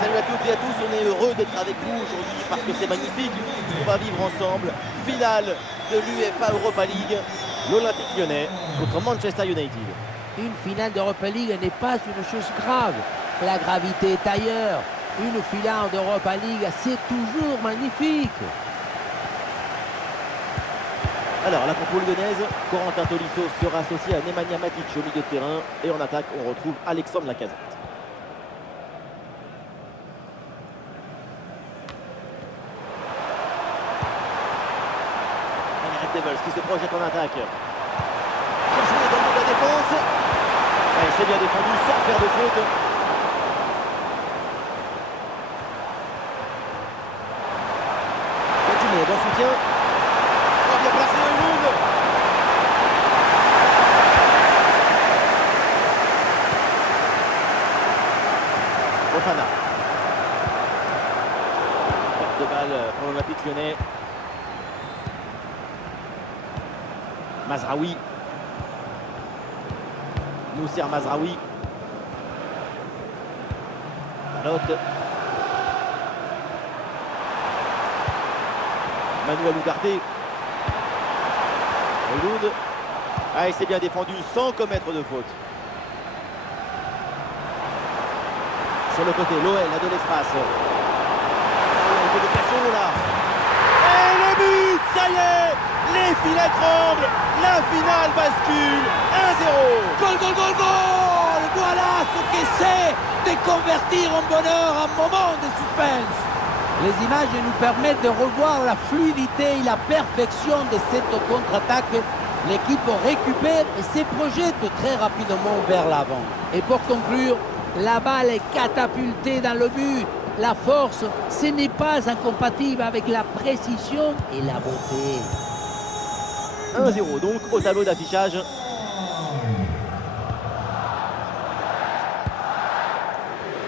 Salut à toutes et à tous, on est heureux d'être avec vous aujourd'hui parce que c'est magnifique. On va vivre ensemble, finale de l'UEFA Europa League, l'Olympique Lyonnais contre Manchester United. Une finale d'Europa League n'est pas une chose grave. La gravité est ailleurs. Une finale d'Europa League, c'est toujours magnifique. Alors, la compo lyonnaise, Corentin Tolisso sera associé à Nemanja Matic au milieu de terrain. Et en attaque, on retrouve Alexandre Lacazette. Les Red Devils qui se projettent en attaque. Bien joué dans le milieu de la défense. Et c'est bien défendu sans faire de faute. Il y a du monde en soutien. Oh, bien placé Højlund. Fofana. Perte de balle pour l'Olympique Lyonnais. Mazraoui. Noussair Mazraoui. Dalot. Manuel Ugarte. Højlund. Ah, il s'est bien défendu sans commettre de faute. Sur le côté, l'OL a de l'espace. Une évocation là. Et le but, ça y est, les filets tremblent. La finale bascule. 1-0. Goal, goal, goal, goal! Voilà ce que c'est de convertir en bonheur un moment de suspense. Les images nous permettent de revoir la fluidité et la perfection de cette contre-attaque. L'équipe récupère et se projette très rapidement vers l'avant. Et pour conclure, la balle est catapultée dans le but. La force, ce n'est pas incompatible avec la précision et la beauté. 1-0 donc au tableau d'affichage.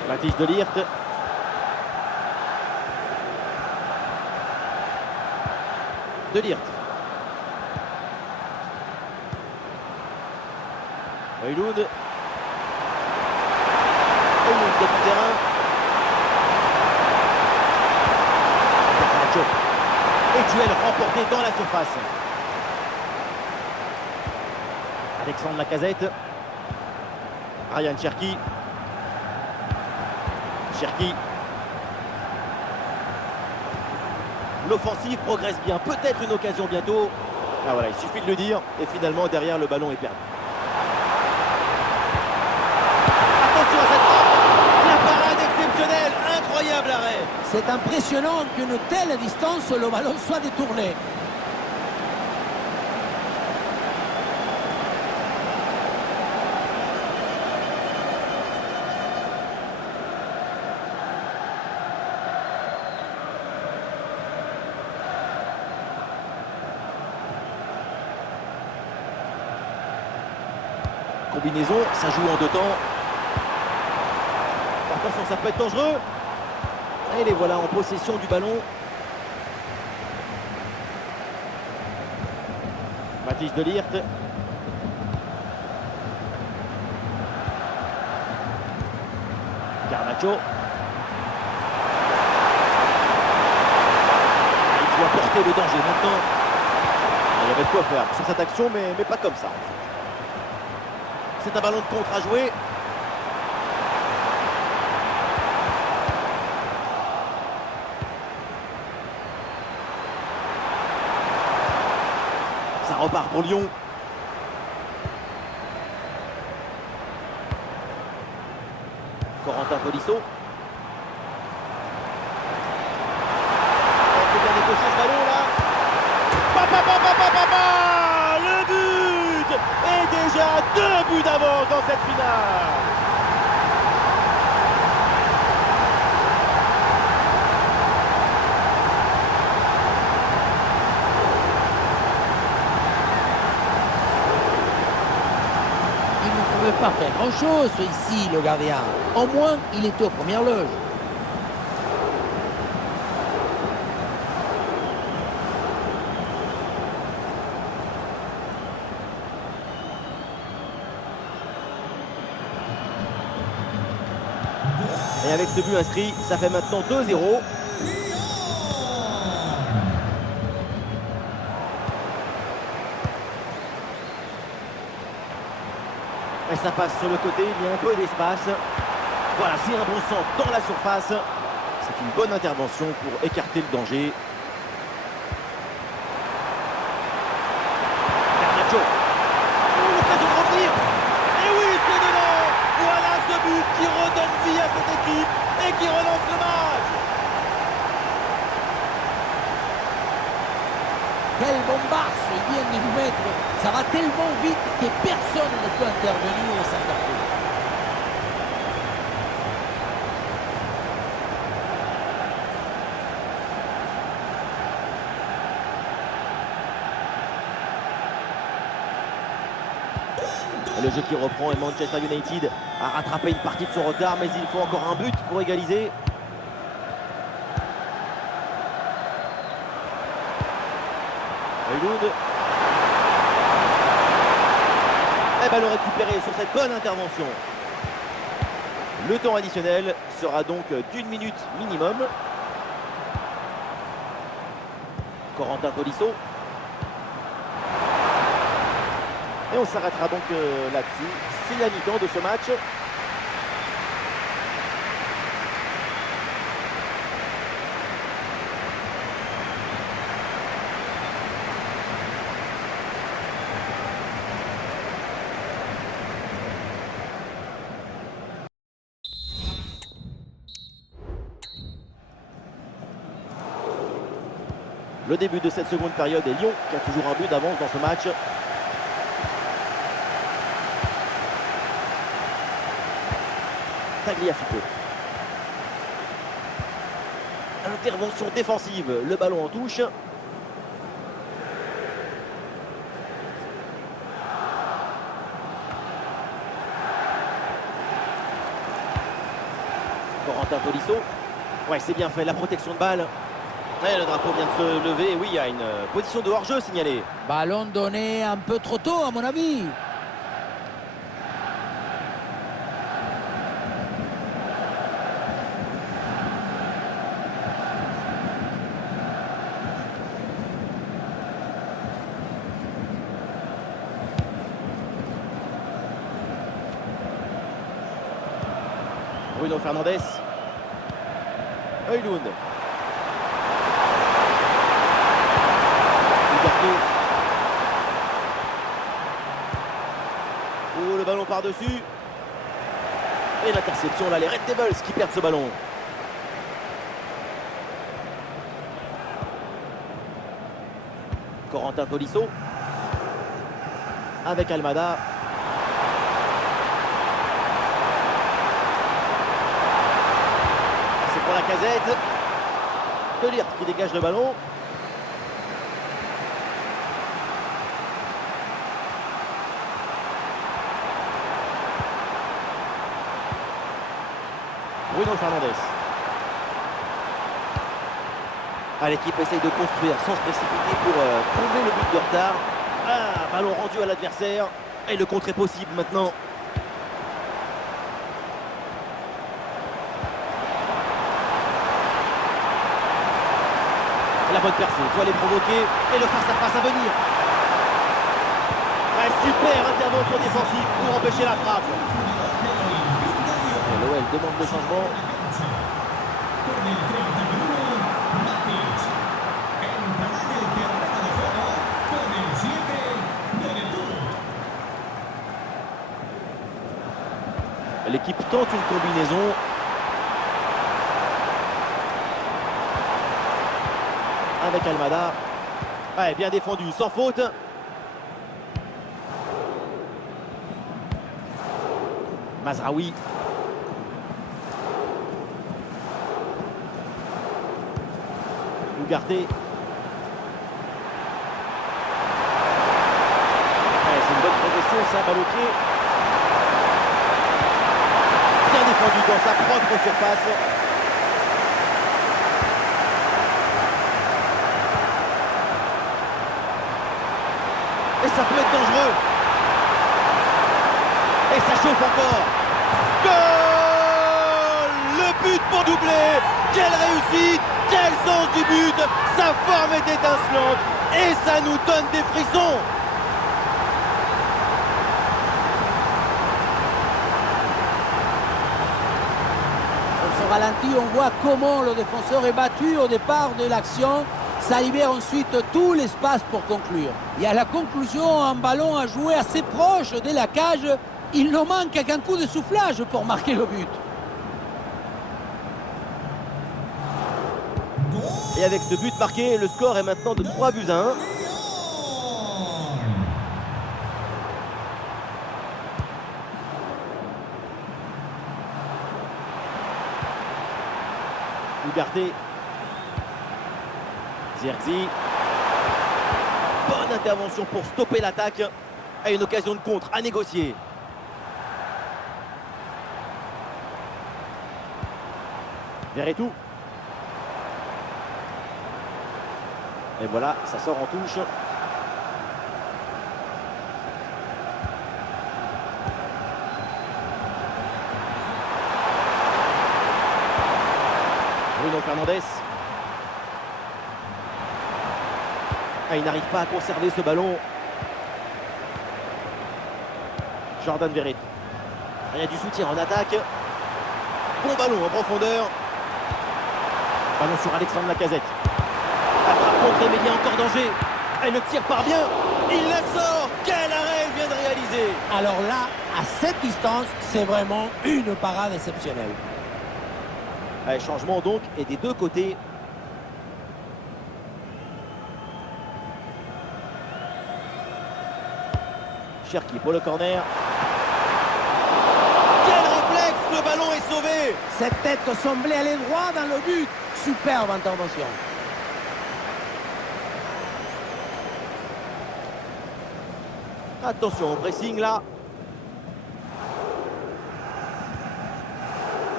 Mathis de Ligt. De Ligt. Højlund. Højlund de terrain. Garnacho. Et duel remporté dans la surface. Alexandre Lacazette. Ryan Cherki. Cherki. L'offensive progresse bien. Peut-être une occasion bientôt. Ah voilà, il suffit de le dire. Et finalement, derrière, le ballon est perdu. Attention à cette frappe. La parade exceptionnelle. Incroyable arrêt. C'est impressionnant qu'une telle distance, le ballon soit détourné. Combinaison, ça joue en deux temps. Attention, ça peut être dangereux. Et les voilà en possession du ballon. Mathis de Ligt. Garnacho. Il faut apporter le danger maintenant. Il y avait de quoi faire sur cette action, mais pas comme ça en fait. C'est un ballon de contre à jouer. Ça repart pour Lyon. Corentin Tolisso. Il faut bien négocier ce ballon là. Le but! Et déjà 2 buts d'avance dans cette finale. Il ne pouvait pas faire grand-chose ici, le gardien. Au moins, il était aux premières loges. Et avec ce but inscrit, ça fait maintenant 2-0. Et ça passe sur le côté, il y a un peu d'espace. Voilà, c'est un bon centre dans la surface. C'est une bonne intervention pour écarter le danger. Garnacho. Oh, l'occasion de revenir. Et oui, c'est dedans. Voilà ce but qui redonne vie à cette équipe et qui relance le match. Quelle bombasse il vient de nous mettre. Ça va tellement vite que personne ne peut intervenir au centre. Le jeu qui reprend et Manchester United a rattrapé une partie de son retard, mais il faut encore un but pour égaliser. Højlund. Et ballon récupéré sur cette bonne intervention. Le temps additionnel sera donc d'1 minute minimum. Corentin Tolisso. Et on s'arrêtera donc là-dessus. C'est la mi-temps de ce match. Le début de cette seconde période est Lyon qui a toujours un but d'avance dans ce match. Tagliafico. Intervention défensive, le ballon en touche. Corentin Tolisso. Ouais, c'est bien fait, la protection de balle. Et le drapeau vient de se lever. Oui, il y a une position de hors-jeu signalée. Ballon donné un peu trop tôt à mon avis. Bruno Fernandes. Højlund. Oh, le ballon par-dessus. Et l'interception, là, les Red Devils qui perdent ce ballon. Corentin Tolisso. Avec Almada. C'est pour la Casette. De Ligt qui dégage le ballon. Bruno Fernandes. Ah, l'équipe essaye de construire sans se précipiter pour combler le but de retard. Ah, ballon rendu à l'adversaire. Et le contre est possible maintenant. La bonne percée, il faut aller provoquer. Et le face-à-face à venir. Ah, super intervention défensive pour empêcher la frappe. L'OL demande le changement. L'équipe tente une combinaison. Avec Almada. Ouais, bien défendu, sans faute. Mazraoui. Ugarte. C'est une bonne progression, ça, balle au pied. Bien défendu dans sa propre surface. Et ça peut être dangereux. Et ça chauffe encore. Goal! Le but pour doubler. Quelle réussite, quel sens du but. Sa forme est étincelante et ça nous donne des frissons. Au ralenti, on voit comment le défenseur est battu au départ de l'action. Ça libère ensuite tout l'espace pour conclure. Et à la conclusion, un ballon à jouer assez proche de la cage. Il ne manque qu'un coup de soufflage pour marquer le but. Et avec ce but marqué, le score est maintenant de 3-1. Ugarte. Zirkzee. Bonne intervention pour stopper l'attaque. Et une occasion de contre à négocier. Verretou. Et voilà, ça sort en touche. Bruno Fernandes. Ah, il n'arrive pas à conserver ce ballon. Jordan Verretou. Il y a du soutien en attaque. Bon ballon en profondeur. Ballon sur Alexandre Lacazette. La frappe contre mais il y a encore danger. Et le tir part bien. Il la sort. Quel arrêt il vient de réaliser. Alors là, à cette distance, c'est vraiment une parade exceptionnelle. Allez, changement donc et des deux côtés. Cherki pour le corner. Quel réflexe, le ballon est sauvé. Cette tête semblait aller droit dans le but. Superbe intervention. Attention au pressing là.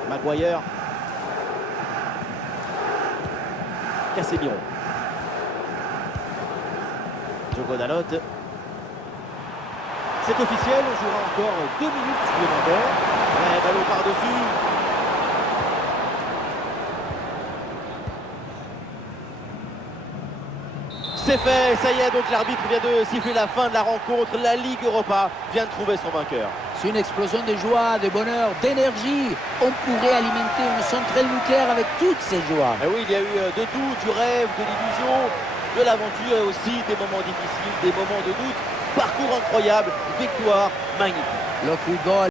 Maguire. Casemiro. Diogo Dalot. C'est officiel, on jouera encore 2 minutes supplémentaires. Ouais, ballon par-dessus. C'est fait, ça y est, donc l'arbitre vient de siffler la fin de la rencontre. La Ligue Europa vient de trouver son vainqueur. C'est une explosion de joie, de bonheur, d'énergie. On pourrait alimenter une centrale nucléaire avec toutes ces joies. Et oui, il y a eu de tout, du rêve, de l'illusion, de l'aventure et aussi des moments difficiles, des moments de doute. Parcours incroyable, victoire magnifique. Le football